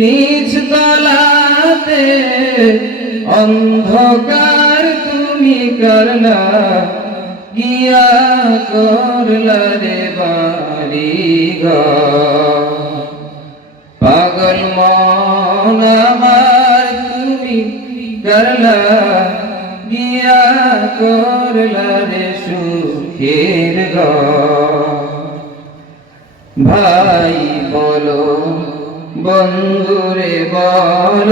নিজ তলাতে অন্ধকার তুমি করলা, গিয়া করলা রে বাড়ি পাগল মন আমার তুমি করলা, গিয়া করলা রে সুখের ঘর ভাই বলো বন্ধুরে বল।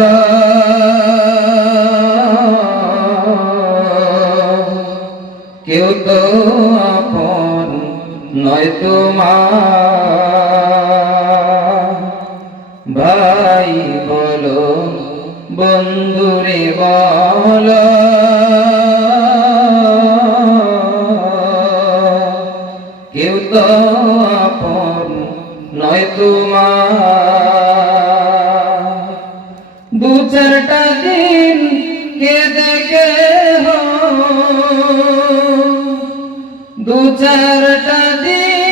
কেউ তো আপন নয় তোমার। ভাই বলো বন্ধুরে বল। দু চারটা দিন কে দেখে দু চারটা দিন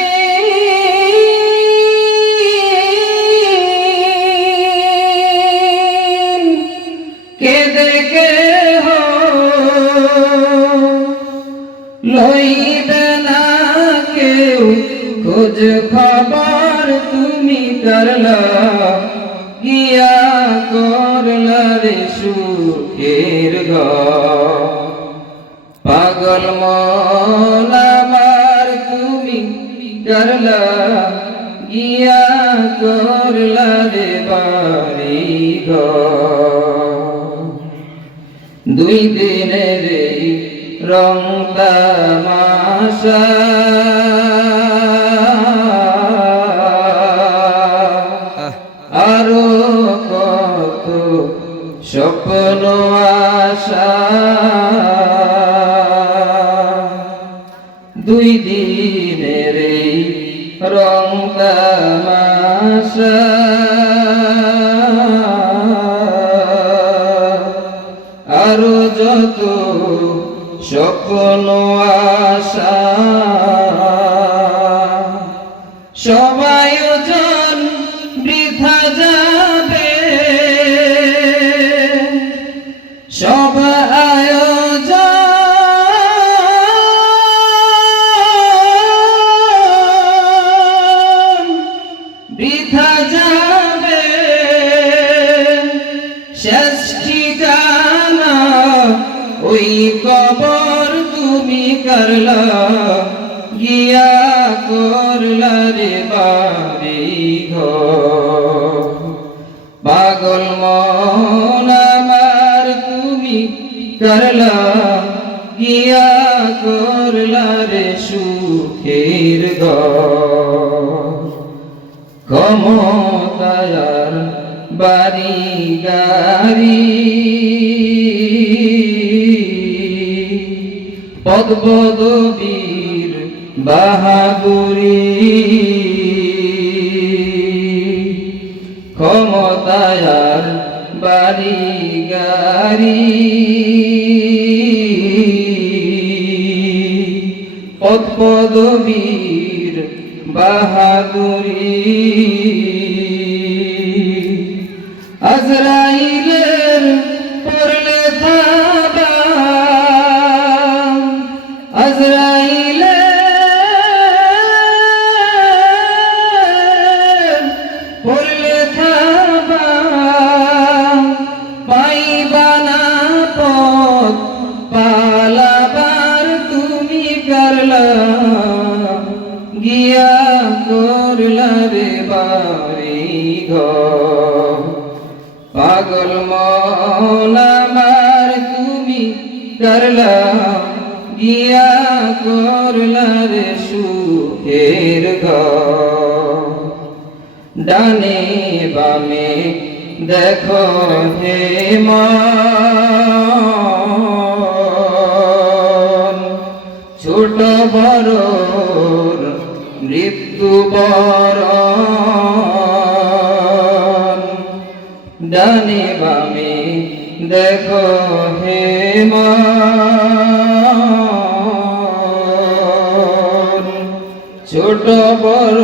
কে দেখে হো? লইবে না কেউ, খোঁজ খবর তুমি করলা। গিয়া করলা রে সুখের পাগল আমার তুমি করলা, গিয়া করলা রে বাড়ি দুই দিনের রং তামাশা দুই দিনের এই রং আরও যত স্বপ্ন আশা ওই কবর তুমি করলা, গিয়া করলা রে বাড়ি পাগল মন আমার তুমি করলা, গিয়া করলা রে সুখের ক্ষমতায়ার বাড়ি গাড়ি পদ্মদবীর বাহাদুরি। ক্ষমতায়ার বাড়ি গাড়ি পদ্মদবীর বাহাদুরি। আজরাইলের গিয়া করলা রে বাড়ি ঘর। পাগল মন আমার, তুমি করলা গিয়া করলা রে সুখের ঘর। ডানে বামে দেখো হে মন, ছোট বড় মৃত্যু বড় ডানে বামে দেখো হে ছোট বড়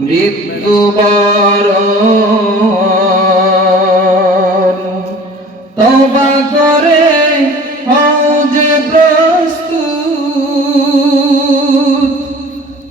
মৃত্যু তবা করে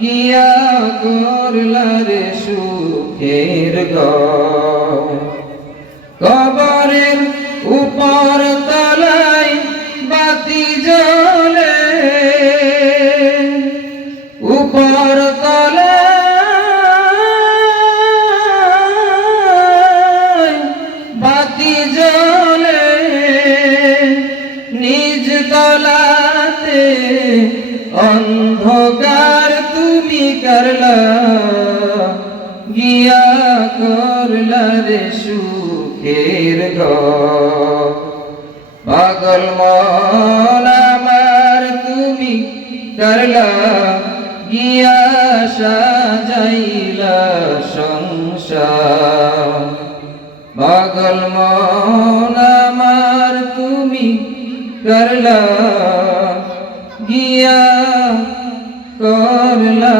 গিয়া করলা রে সুখের কবরের উপর তলায় বাতি জ্বলে। উপর তলায় বাতি জ্বলে। নিজ তলাতে অন্ধকার করলা গিয়া করলা রে সুখের ঘর পাগল মন আমার তুমি করলা গিয়া সাজাইলা সংসার পাগল মন আমার তুমি করলা গিয়া করলা